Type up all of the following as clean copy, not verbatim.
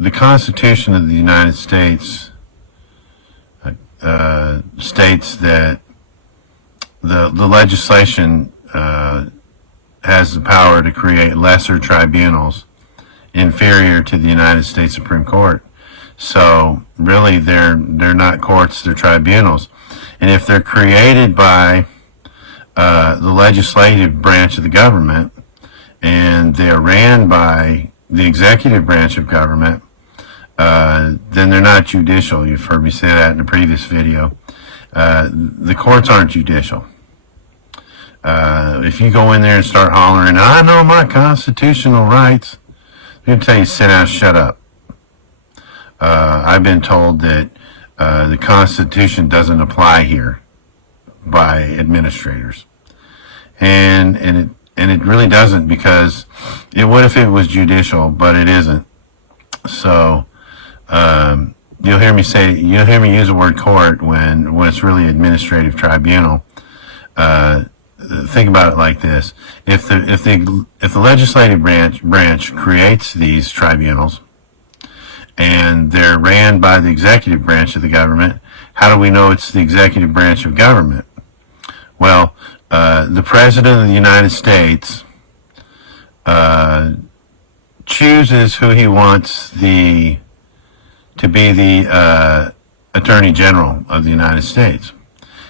the Constitution of the United States states that the legislation has the power to create lesser tribunals inferior to the United States Supreme Court. So really, they're not courts; they're tribunals. And if they're created by the legislative branch of the government, and they're ran by the executive branch of government, then they're not judicial. You've heard me say that in a previous video. The courts aren't judicial. If you go in there and start hollering, "I know my constitutional rights," I'm going to tell you, sit down, shut up. I've been told that the Constitution doesn't apply here by administrators, and it really doesn't, because it would if it was judicial, but it isn't. So you'll hear me use the word court when it's really administrative tribunal. Think about it like this: if the legislative branch creates these tribunals, and they're ran by the executive branch of the government, how do we know it's the executive branch of government? Well, the President of the United States chooses who he wants to be the Attorney General of the United States.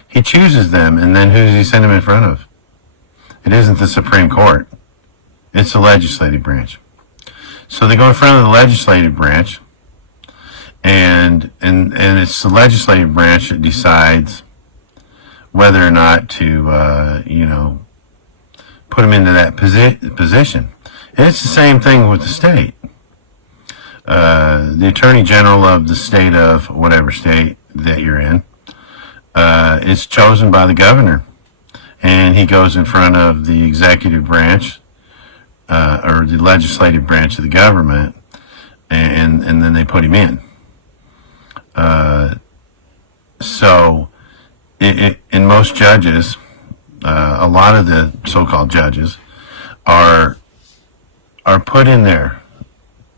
He chooses them, and then who does he send them in front of? It isn't the Supreme Court. It's the legislative branch. So they go in front of the legislative branch, and it's the legislative branch that decides whether or not to put them into that position. And it's the same thing with the state. The Attorney General of the state of whatever state that you're in is chosen by the governor, and he goes in front of the executive branch or the legislative branch of the government, and then they put him in. So in most judges, a lot of the so-called judges are put in there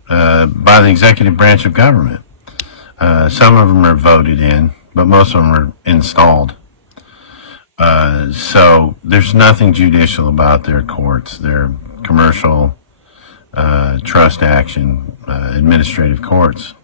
by the executive branch of government. Some of them are voted in, but most of them are installed. So there's nothing judicial about their courts. They're commercial, trust action, administrative courts.